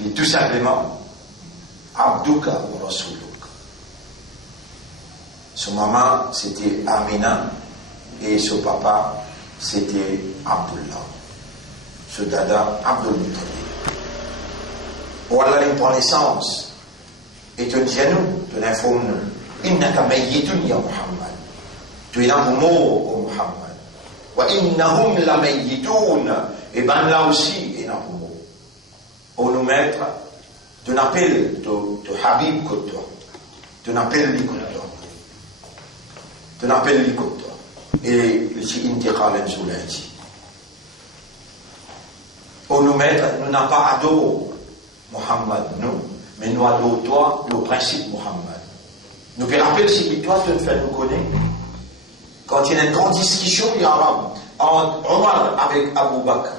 Il est tout simplement Abduka wa Rasuluk. Son maman, c'était Amina, et son papa, c'était Abdullah. Ce dada, Abdul Muttalib. Voilà une naissance. Et te dis à nous, te l'informe, Innaka mayyitun ya Muhammad. Tu es dans le mot, oh Muhammad. Wa innahum la mayyitun. Et ben là aussi, il y a un mot. On nous mettre, tu n'appelles te Habib que toi. Tu n'appelles lui que toi. Tu n'appelles lui que toi. Et si intiqalan soulaji. On nous met, nous n'avons pas adoré Muhammad, nous, mais nous adorons toi, le principe Muhammad. Nous pouvons rappeler ce que toi, tu nous fais nous connaître. Quand il y a une grande discussion, il y a entre Omar avec Abu Bakr.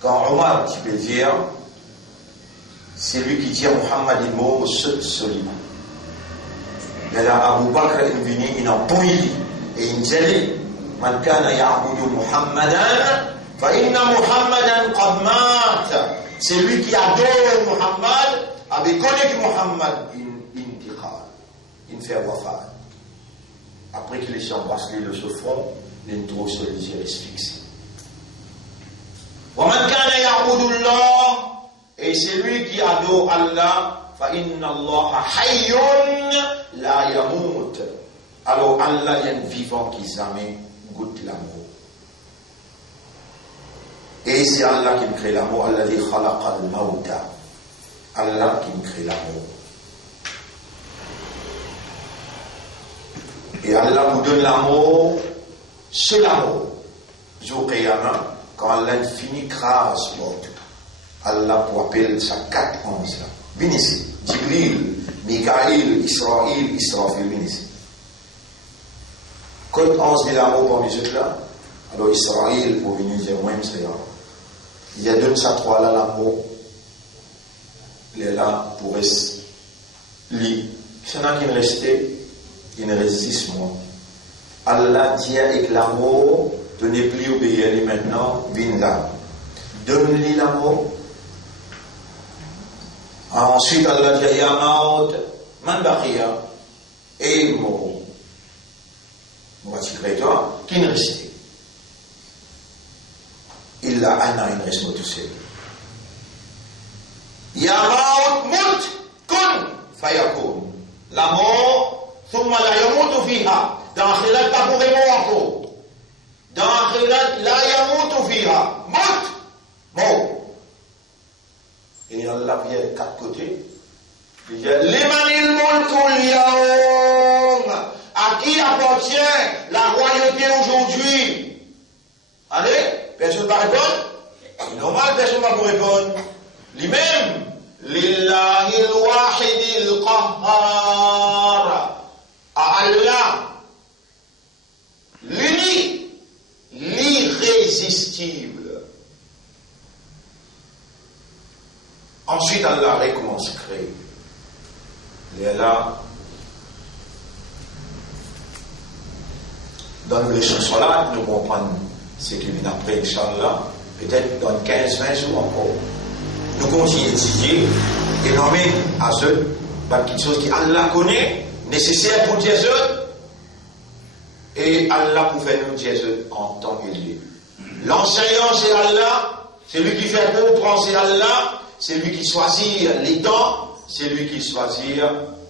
Quand Omar, tu peux dire, c'est lui qui dit à Muhammad, il mot solide. Et là, Abu Bakr est venu, il a bouilli, et il dit, Man kana ya'budu Muhammadan, fa inna Muhammadan qad mat. C'est lui qui adore Muhammad, avec connaît Muhammad, il fait wafat. Après qu'il ait embrassé le souffrant, il trouve ce lisier asphyxié. Wa man kana ya'budu Allah, et c'est lui qui adore Allah, fa inna Allah hayyun la yamut. Alors Allah il y a un vivant qui jamais goûte l'amour. Et c'est Allah qui me crée l'amour. Allah dit khalaqa al-mauta. Allah qui me crée l'amour. Et Allah vous donne l'amour, c'est l'amour. Jour Qiyamah, quand Allah finit grâce pour tout. Allah pour appeler sa 4 11 là. Venez ici. Jibril, Mikaïl, Israël, Israfil, venez ici. Quand 11 000 amours pour les autres là, alors Israël pour venir dire moi c'est là. Il y a 2 à 3 là l'amour. Il est là pour rester. Lui, s'il y en a qui restent, il ne résiste moins. Allah dit avec l'amour, tu n'es plus obéir lui maintenant, viens là. Donne-lui l'amour. Ensuite, Allah dit ya maut, man baqiya, et mort. Voici toi, qui ne restait. Il a un an, il reste tout seul. Ya maut, mut, kun, fayakun. La mort, ثم لا يموت فيها داخلت تبغي داخلت لا يموت فيها موت mort. Et Allah vient de 4 côtés. Il dit Limanil mulkul yawm. À qui appartient la royauté aujourd'hui? Allez, personne ne va répondre. C'est normal, personne ne va vous répondre. Lui-même, Lillahil wahidil qahhar. À Allah, l'unique, l'irrésistible. Ensuite, Allah recommence à créer. Il est là. Dans le leçon solar, nous comprenons ce qui vient après, Inch'Allah, peut-être dans 15-20 jours encore. Nous continuons d'étudier et nommer à ceux, quelque chose qu'Allah connaît, nécessaire pour Jésus, et Allah pour faire nous Jésus en temps et lieu. L'enseignant c'est Allah, c'est lui qui fait comprendre c'est Allah, c'est lui qui choisit les temps, c'est lui qui choisit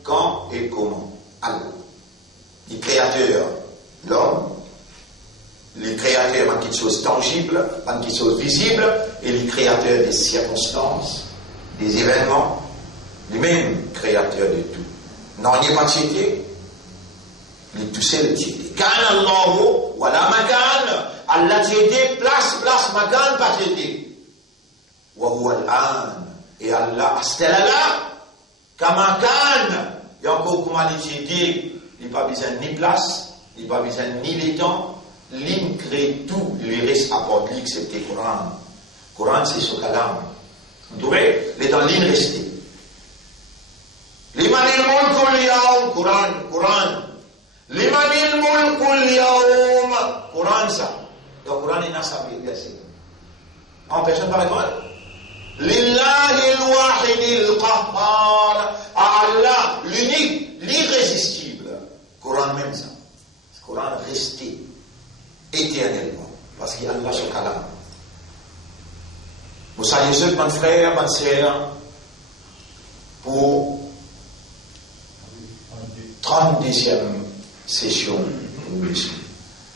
quand et comment. Allah. Les créateurs, l'homme, les créateurs qui sont choses tangibles, qui sont choses visibles, et les créateurs des circonstances, des événements, les mêmes créateurs de tout. Non, il n'y a pas de cité. Il est tout seul de cité. Kan Allahu wa la makan. Allah cité, place, makan, pas cité. Wa huwa al-an. Et Allah, astelala, kama kan. Il y a encore comment les cité. Il n'y a pas besoin ni place, il n'y a pas besoin ni les temps. L'in crée tout, les restes apportent excepté le Coran. Le Coran, c'est ce kalam. Vous trouvez? Les dans l'in resté. Limanil mulkul yawm, Quran. Limanil mulkul yawm, Quran ça. Donc Quran est nasabi, bien sûr. En personne par exemple. Lillahil éternellement. Parce qu'il y a Allah sur Kalam. Vous saluez ceux, mon frère, ma sœur, pour 32e session.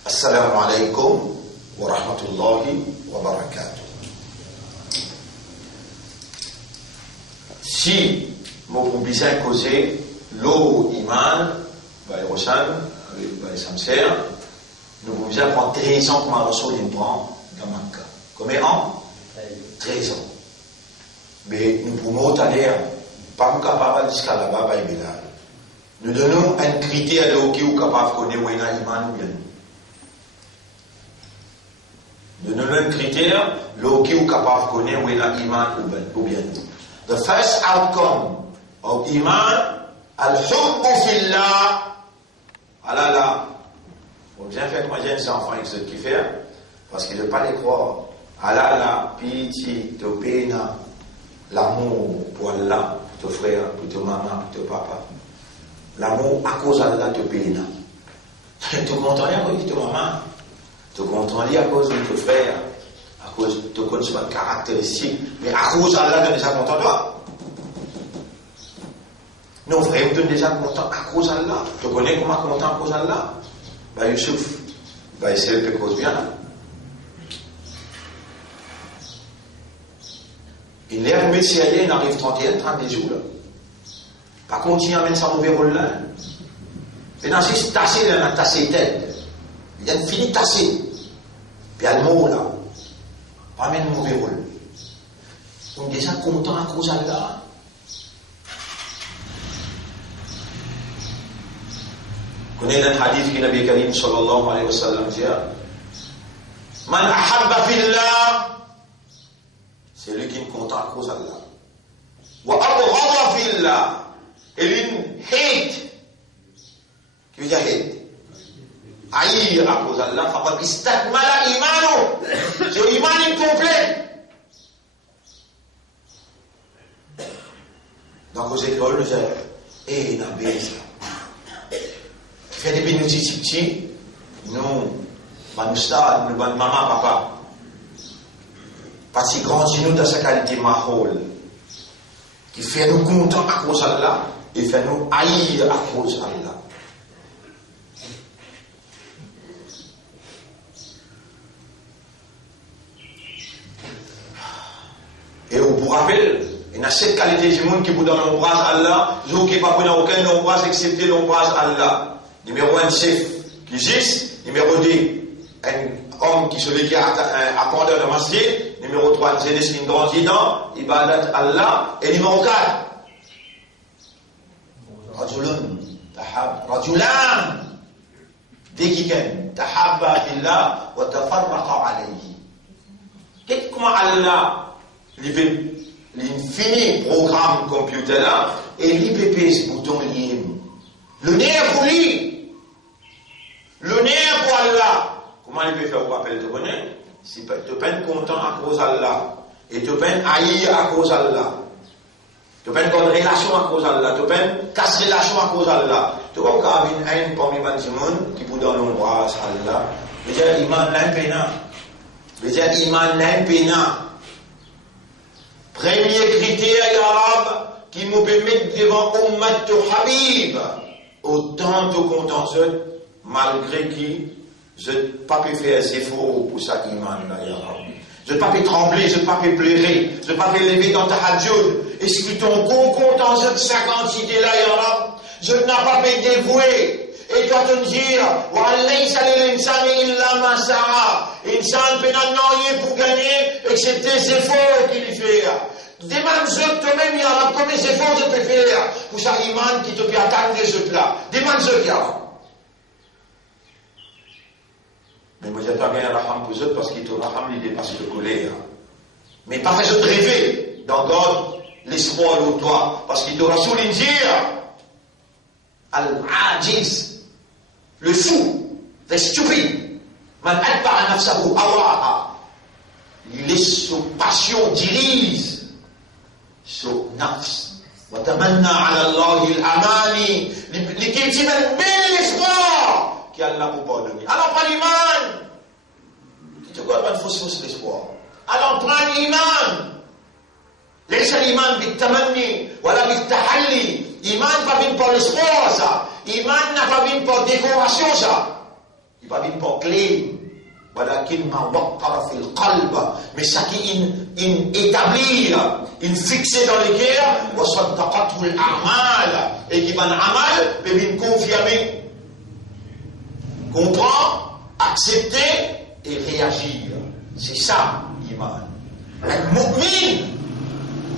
Assalamu alaikum wa rahmatullahi wa barakatuh. Si vous pouvez causer l'eau iman, nous pouvons prendre 13 ans comme Rasoul prend dans Makka. Combien ans? 13 ans. Mais nous pouvons aller pas capable jusqu'à là-bas, nous donnons un critère de qui est capable de connaître iman ou bien. Nous donnons un critère de qui est capable de connaître iman ou bien. The first outcome of iman, al-hubbu fillah. Allah là, faut bien faire moi j'ai un enfant avec ce qu'il fait, parce qu'il ne veut pas les croire. Allah là, pitié, te peina, l'amour pour Allah, pour ton frère, pour ton maman, pour ton papa. L'amour à cause d'Allah te peina. Tu comprends rien à cause de ton maman, tu comprends rien à cause de ton frère, à cause de ton caractéristique, mais à cause d'Allah, tu es déjà content toi. Non, frère, vous êtes déjà content à cause d'Allah. Tu connais comment content à cause d'Allah? Bah, Youssouf, bah, essayer de cause bien. Il est arrivé de Syrie, il arrive 31, 30 jours. Là. Par contre, il amène sa mauvais rôle là. Il a juste tassé, il a tassé tête. Il a fini tassé. Puis il y a le mot là. Pas même le mauvais rôle. Donc, déjà content à cause d'Allah. Vous connaissez un hadith qui Nabi Karim sallallahu alayhi wa sallam dit Man ahabba fillah, c'est lui qui est content à cause d'Allah. Wa abghada fillah, et lui hate, qui veut dire hate, haïr à cause d'Allah, faqad istakmala imanu, c'est l'iman incomplet. Donc aux écoles, nous avons et Nabi fait des bénédictions petits, nous, nous stade, nous, maman, papa, parce qu'il grandit nous dans sa qualité mahol, qui fait nous contents à cause d'Allah, et fait nous haïr à cause d'Allah. Et on vous rappelle, il y a cette qualité du monde qui vous donne l'ombrage à Allah, vous qui ne pas prenez aucun ombrage excepté l'ombrage à Allah. Numéro 1, chef qui existe. Numéro 2, un homme qui celui qui est accordeur de masjid. Numéro 3, une jeunesse qui grandit dans ibadat Allah. Et numéro 4, Rajulan, Dekiken, Tahabba billah wa tafarraqa alayhi. Comment Allah, l'infini programme computer là, et l'IPP, ce bouton lié. Le nerf pour lui. Le nerf pour Allah. Comment il peut faire au rappel de bonheur? Si tu peines content à cause d'Allah, et tu peines haïr à cause d'Allah, tu peines une relation à cause d'Allah, tu peines casse relation à cause d'Allah, tu vois qu'il y a une haine parmi les gens qui vous donne l'ombrage à Allah. Je veux dire, iman n'a pas. Je veux dire, iman n'a pas. Premier critère, Yarab, qui nous permet devant Ummat Habib, autant de contents, malgré qui je ne peux pas faire des efforts pour ça iman là, ya Rabbi. Je ne peux pas trembler, je ne peux pas pleurer, je ne peux pas lever dans ta hadjoud. Et si ton content cette 50 idées là, ya Rabbi, je n'ai pas pu dévouer. Et toi te dire, wa laysa lil insani illa ma sa'a. Insan peut rien pour gagner, excepté les efforts qu'il fait. Demande-je toi-même, ya Rabbi, combien d'efforts je peux faire pour ça iman qui te peut atteindre ce là. Demande-je, ya Rabbi. Mais moi, j'ai pas bien raham pour eux parce qu'il te raham, il dépasse le colère. Mais pas fait de rêver dans God l'espoir de toi. Parce qu'il te rasoul dire Al-Ajiz, le fou, le stupide, man adba'a nafsahu awaha. Il laisse son passion dirige son nafs. Wa tamanna ala Allah al-amani. L'équipe dit même bel espoir. Qui Allah pour pardonner. Alors pas l'iman. Tu vois pas de fausse l'espoir. Alors prends l'iman. ليس الإيمان بالتمني ولا بالتحلي. Iman pas venu par l'espoir ça. Iman n'a pas venu par décoration ça. Il pas venu par clé. ولكن ما وقر في القلب. Mais ça qui établir, fixer dans les cœurs, وصدقته الأعمال. Et qui va en amal, peut venir confirmer. Comprendre, accepter et réagir. C'est ça, l'iman. Un mu'min.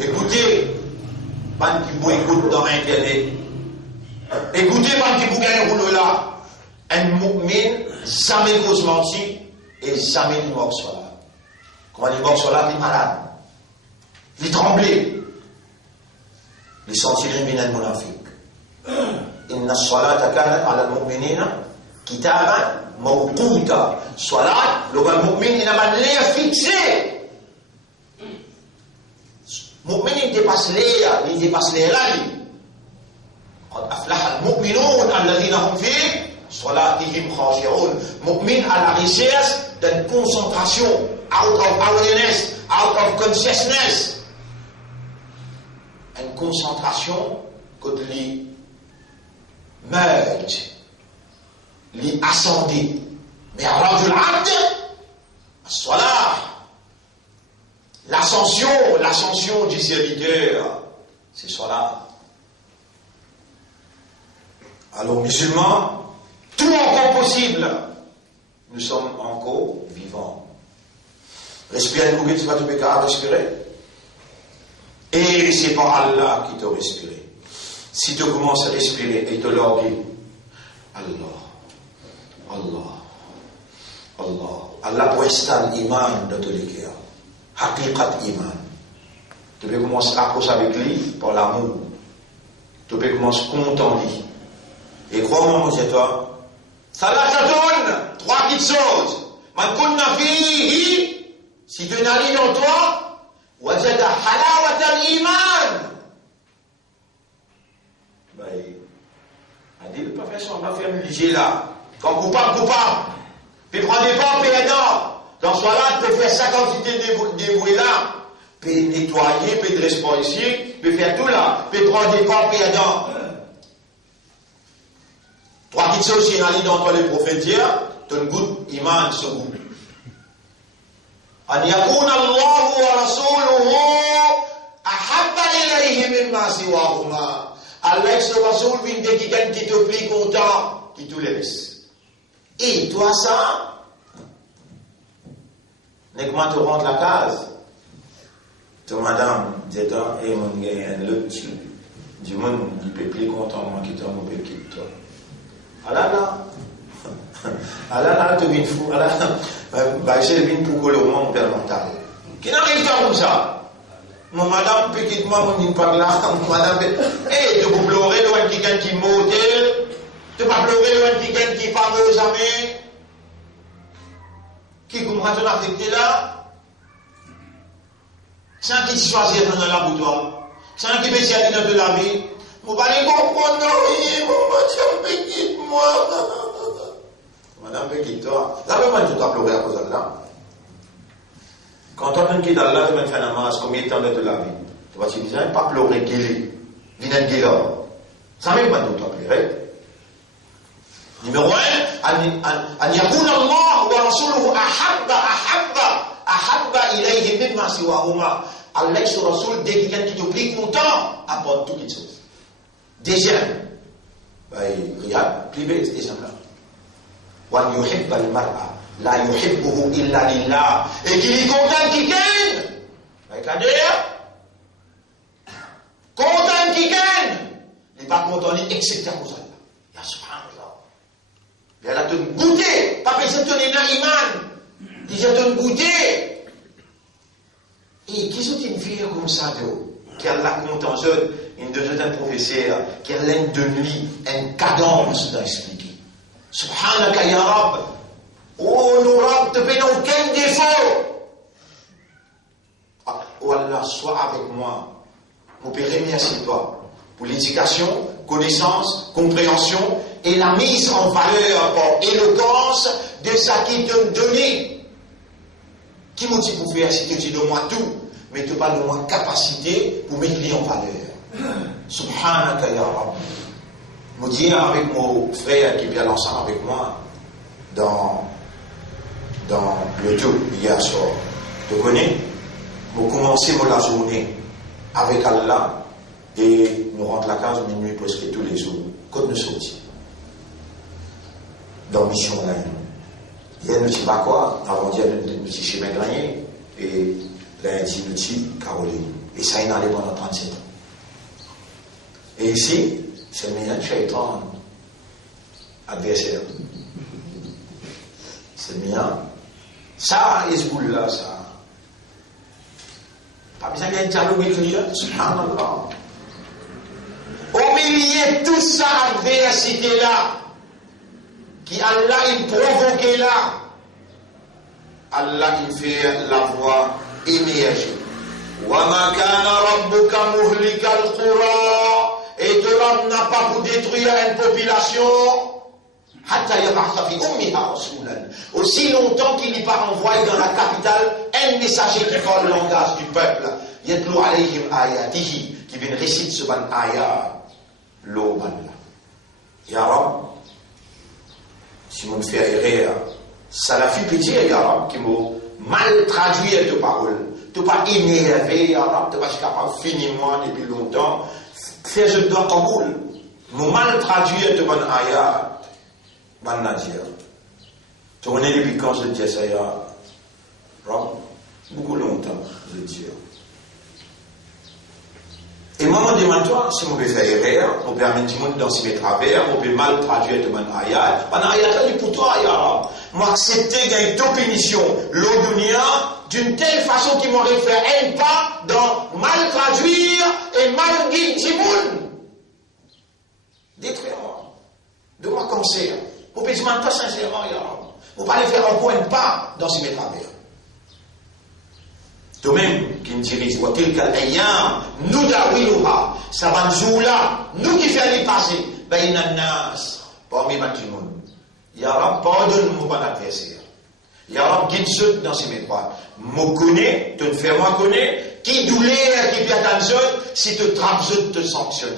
Écoutez, pas qui vous écoute dans Internet. Écoutez, pas qui vous gagne rouleau là. Un mu'min, jamais cause menti et jamais il mort sur là. Quand il mort sur là, il est malade. Il est tremblé. Les sentirez min al-munafiq. Inna as-salata kanat ala al-mu'minina kitaban mawquta. Salat, le mu'min, il n'a pas l'air fixé. المؤمن il dépasse les règles. قد أفلح المؤمنون الذين هم في صلاتهم خاشعون. مؤمن à la recherche d'une concentration, out of awareness, out of consciousness. Une concentration que les merge, les ascendés. Mais alors du l'abd, الصلاة. L'ascension du serviteur, c'est cela. Alors, musulmans, tout encore possible. Nous sommes encore vivants. Respirer, vous ne pas tout respirer. Et c'est pas Allah qui te respire. Si tu commences à respirer et te leur dis, Allah pour installer l'iman dans tous les cœurs. Haqiqat iman. Tu peux commencer à accrocher avec lui par l'amour. Tu peux commencer à compter lui. Et crois-moi, mon cher toi, Thalathatun, 3 petites choses. Man kunna fihi, si tu n'as dans toi, wajada halawat al-iman. A dit le professeur, on va faire un léger là. Quand coupable. Puis prends des pas, pédant. Dans ce cas-là, tu peux faire 50 dévoués là, tu peux nettoyer, tu peux dresser par ici, tu peux faire tout là, tu peux prendre des corps pédants. 3 petites choses qui sont dans toi les prophètes, tu as une goutte iman sur vous. أن يكون الله ورسوله أحب إليه مما سواهما. Allah et son Rasoul viennent de quelqu'un qui te plie content, qui te laisse. Et toi ça, n'est-ce pas te rendre la case? Toi, madame, dis-toi, et mon gars, le petit, du monde, il peut plus content, moi, qui t'en veux, qui toi. Allah, tu viens fou, Allah, j'ai venu pour que le monde perd mental. Qui n'arrive pas comme ça? Mon madame, petite-moi, mon dit pas là, madame, tu peux pleurer devant quelqu'un qui monte, tu peux pleurer devant quelqu'un qui fameux jamais. Qui comprend ton activité là? C'est un qui choisit dans la bouton. C'est un qui peut servir dans la vie. Vous allez comprendre, mon madame, quitte-moi. Madame, quitte-toi. Là, même, tu dois pleurer à cause de là. Quand on quitte Allah, tu vas faire la masse, combien de temps de la vie? Tu vas te dire, pas pleurer, guérir. Viens de guérir. Ça même pas nous pleurer. Numéro 1, أن يكون الله ورسوله أحب إليه مما سواهما. Allah et son Rasoul, dès qu'il y a quelqu'un qui te plie content, apporte toutes les choses. Deuxième, regarde, plus belle, c'est ça là. وأن يحب المرأة لا يحبه إلا لله. Et qu'il est content qu'il gagne. C'est-à-dire, content qu'il gagne. Il n'est pas content, il est excepté à cause de Allah. Ya subhanallah. Elle a te goûté, pas besoin de donner un iman. Déjà te goûter. Et qui sont une fille comme ça, qui a la contention, une de un professeur, qui a l'aide de lui, une cadence d'expliquer. Subhanaka ya Rab. Oh, nous Rab, te payons aucun défaut. Oh Allah, sois avec moi. Mon Père, merci toi pour l'éducation, connaissance, compréhension et la mise en valeur par éloquence de ce qui te donné. Qui m'a dit pour faire si tu dis de moi tout, mais tu pas de moi capacité pour mettre en valeur. Subhanaka ya Rabb. Je dis avec mon frère qui vient ensemble avec moi dans le tour hier soir. Tu connais? Nous commençons la journée avec Allah et nous rentrons à la case minuit presque tous les jours. Quand nous sortis dans la mission là. Il y a nous dit pas quoi, avant-hier nous dit chemin gagné et lundi nous dit Caroline. Et ça il est allé pendant 37 ans. Et ici, c'est le meilleur shaitan adversaire. C'est le meilleur. Ça, Hezbollah, ça. Pas besoin d'un dialogue écrit, subhanallah. Au milieu de toute cette adversité-là, qui Allah il provoquait là, Allah il fait la voix émerger. وَمَا كَانَ رَبُّكَ مُهْلِكَ الْقُرَىٰ. Et que l'homme n'a pas pour détruire une population aussi longtemps qu'il n'y pas envoyé dans la capitale un messager qui parle le langage du peuple. Yatlu alayhim ayatihi, qui vient réciter ce ban ayat. L'oban. Ya Rab, si mon fait erreur, ça l'a fait pitié, Ya Rab, qui m'a mal traduit de parole. Tu pas énervé, Ya Rab, tu pas capable de finir moi depuis longtemps. Fais je dois Kaboul. M'a mal traduit de ban ayat. Ban Nadir. Tu connais depuis quand je dis ça, Ya Rab, beaucoup longtemps, je dis. Et moi, je demande toi, si on peut faire erreur, on peut amener tout le monde dans ses travers, on peut mal traduire de mon ayat. Mon ayat, là, pour toi, Ya Rab. Moi, accepter gagner ton pénition, l'Odunia, d'une telle façon qu'il m'aurait fait un pas dans mal traduire et mal guider tout le monde. Détruire-moi. De moi conseil. Vous pouvez demander pas sincèrement, Ya Rab. Vous ne pouvez pas faire encore un pas dans ses travers. Toi-même qui me dirige, nous d'awilouha, ça va nous là, nous qui faisons les passer, ben nas, parmi tout le monde. Ya Rab, pardonne-moi mon adversaire. Ya Rab, guide-moi dans ces métroits. Me connais, te fais moi connaître, qui douleur, qui vient dans zone, si te trappe te sanctionne.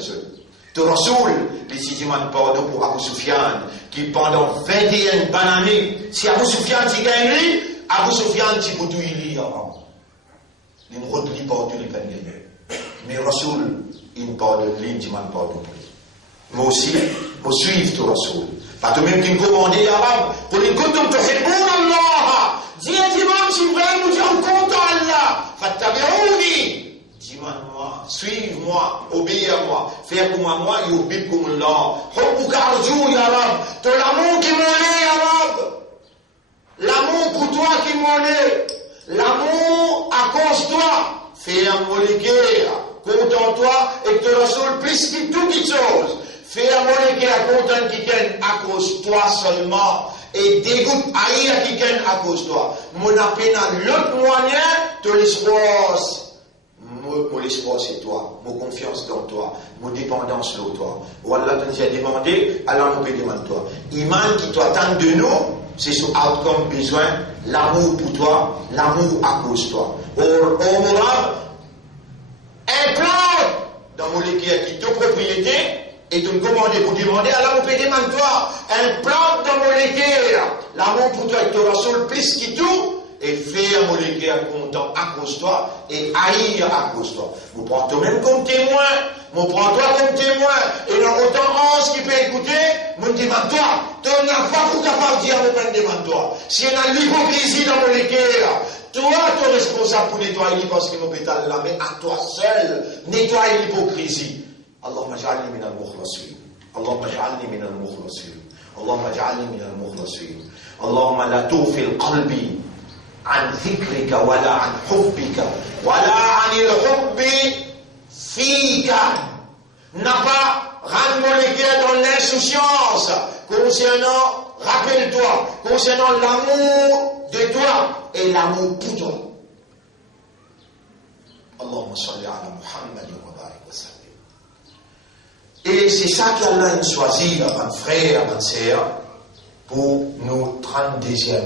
Te Rasoul, les six demandent pardon pour Abu Sufyan, qui pendant 21 années, si Abu Sufyan t'y gagne lui, Abu Sufyan t'y peut tout y Ya Rab. Il ne redit pas tous les peines gagnées. Mais Rasoul, il ne pardonne pas, il ne demande pas de plus. Moi aussi, je suis tout Rasoul. Pas tout même qui me commande, Ya Rab, pour les coutumes de Hibboun Allah. Dis à Imam, si vraiment nous sommes contents Allah, fattabi'ouni. Dis-moi, suive-moi, obéis à moi, fais comme moi, et obéis comme Allah. Hubbuka arjou, Ya Rab, de l'amour qui m'en est, Ya Rab. L'amour pour toi qui m'en est. L'amour accorde-toi, fais un molécule, contente-toi et que te Rasoul plus que toute chose. Fais un molécule content qui ken accorde-toi seulement et dégoûte aïe qui ken accorde-toi. Mon appel à l'autre moyen de l'espoir. Mon espoir c'est toi, mon confiance dans toi, mon dépendance sur toi. Ou Allah te dit demander, alors nous peut demander toi. Iman qui t'attend de nous, c'est ce outcome besoin, l'amour pour toi, l'amour à cause de toi. Or, un plan dans mon équipe qui est de propriété et de me commander pour demander, alors on peut demander toi, un plan dans mon équipe, l'amour pour toi et te Rasoul plus qui tout, et faire mon équipe content à cause de toi et haïr à cause de toi. Vous prenez toi-même comme témoin, vous prenez toi comme témoin, et dans autant 11 qui peut écouter, vous demande toi, tu n'as pas pour capable de dire, vous ne demande toi. Si on a l'hypocrisie dans mon équipe, toi, tu es responsable pour nettoyer parce que mon pétale là, mais à toi seul, nettoyer l'hypocrisie. Allahumma ja'alni min al-mukhlasin. Allahumma ja'alni min al-mukhlasin. Allahumma ja'alni min al-mukhlasin. Allahumma la tughfil qalbi عن ذكرك ولا عن حبك ولا عن الحب فيك. N'a pas rendre mon équipe dans l'insouciance concernant, rappelle-toi, concernant l'amour de toi et l'amour pour toi. Allahumma salli ala Muhammad wa barik wa sallim. Et c'est ça qu'Allah a choisi, mon frère, ma sœur, pour nos 32e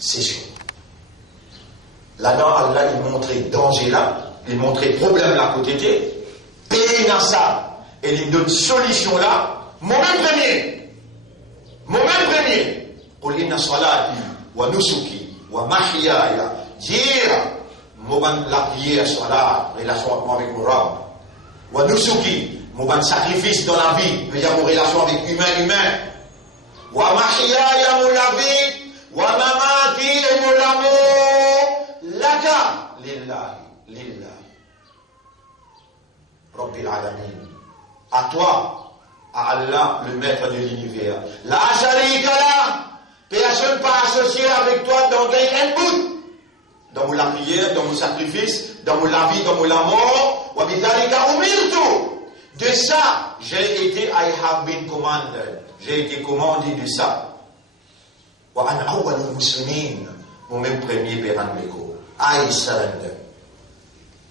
sessions. Là-dedans, Allah, il montrait danger là, il montrait problème là côté té, pays dans ça, et il donne solution là, moi-même premier. Qul inna salati wa nusuki wa mahyaya, dire, la prière, salat, relation avec mon Rab, wa nusuki, mon sacrifice dans la vie, il y a mon relation avec humain, wa mahyaya, mon la vie, wa mamati, et mon l'amour, laka, lillahi, Rabbil alamin. À toi, à Allah, le maître de l'univers. La sharika la, personne pas associé avec toi dans un bout. Dans la prière, dans mon sacrifice, dans la vie, dans la mort. Wa bidhalika umirtu. De ça, j'ai été, I have been commanded. J'ai été commandé de ça. Wa an awwalul muslimin. Mon même premier péran leko. I surrender.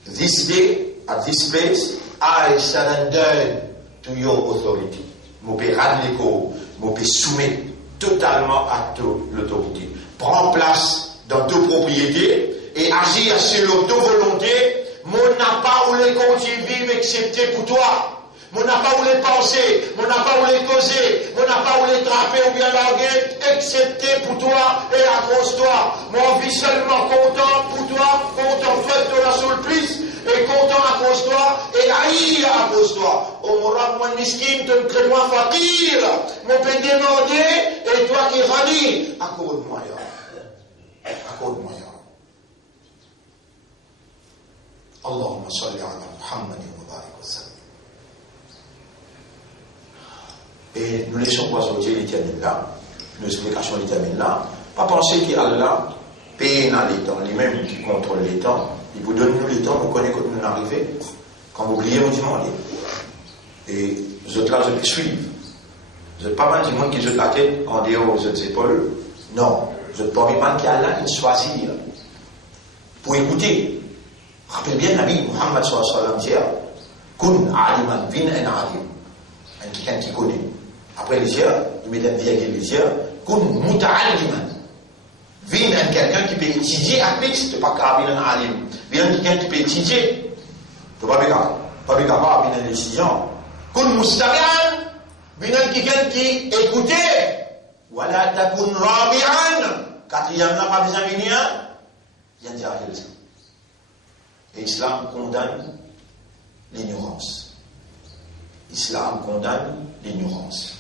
This day, at this place, I surrender to your authority. Mon péran leko. Mon pé soumet totalement à toute l'autorité. Prends place dans ta propriété et agir selon ta volonté. Mon n'a pas où les continuer vivre excepté pour toi. Mon n'a pas où les penser, mon n'a pas où les causer, mon n'a pas où les trapper ou bien larguer, excepté pour toi et à cause de toi. Mon vie seulement content pour toi, content fait de la seule plus, et content à cause de toi, et haïr à cause de toi. Oh mon rab, mon miskin, te crée-moi fakir, mon peut demander, et toi qui radis, accorde-moi, accorde-moi. Allahumma salli ala Muhammadin wa barik wa sallam. Et nous laissons poisonner l'éternel là, nos explications l'éternel là, pas penser qu'Allah paye dans les temps, lui-même qui contrôle les temps, il vous donne nous les temps, vous connaissez quand nous arrivons, quand vous oubliez, vous demandez. Et vous êtes là, vous êtes suivre. Vous n'êtes pas mal du monde qui jette la tête en dehors, vous êtes épaules. Non, vous n'êtes pas mal qui Allah qui choisit pour écouter. Rappelez bien Nabi Muhammad sallallahu alayhi wa sallam, kun aliman bin en alim. Quelqu'un qui connaît. Après les yeux, il met un virgule les yeux, kun muta'alliman. Vin quelqu'un qui peut étudier à texte, pas qu'à bin en alim. Vin quelqu'un qui peut étudier. Tu pas capable bin en décision. Kun mustami'an, bin quelqu'un qui écoutait. Wala takun rabi'an. Quatrième n'a pas besoin de venir. Il y a un jahil. Et l'islam condamne l'ignorance. L'islam condamne l'ignorance.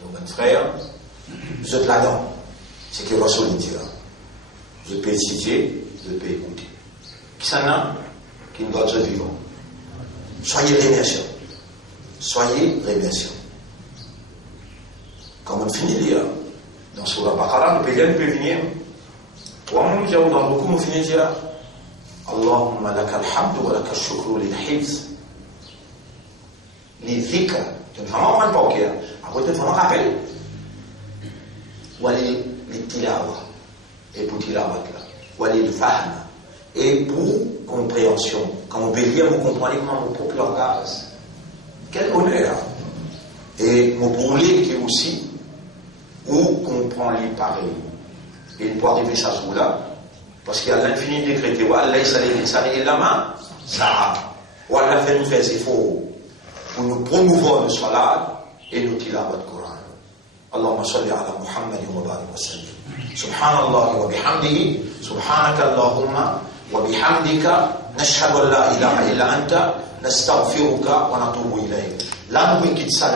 Alors, mon frère, vous êtes là-dedans. C'est que Rasoul dit là. Je peux étudier, je peux écouter. Qui s'en a qui ne doit être vivant. Soyez remerciants. Soyez remerciants. Quand on finit de lire, dans Surah Baqarah, le paysan peut venir. Trois mots, dans beaucoup, on finit de dire Allahumma laka alhamdu wa laka shukru lil hifz. Les dhikr, tu ne vas pas prendre pour cœur. Après, tu vas me rappeler. Ou les tilawa. Et pour tilawa, ou les fahm. Et pour compréhension. Quand on peut lire, vous comprenez comment mon propre langage. Quel honneur. Et mon brûlé qui est aussi, où comprend les pareils. Et il peut arriver ça sous là. Parce qu'il y a l'infini décrété. Ou Allah, il s'allait la main. Ça. Ou Allah fait nous faire ses faux. Pour nous promouvoir le salat et nous tilawa le Coran. Allahumma salli ala Muhammadin wa barik wa sallim. Subhanallah wa bihamdihi. Subhanaka Allahumma wa bihamdika. Nashhadu an la ilaha illa anta. Nastaghfiruka wa natubu ilayk. Là, nous quittons ça,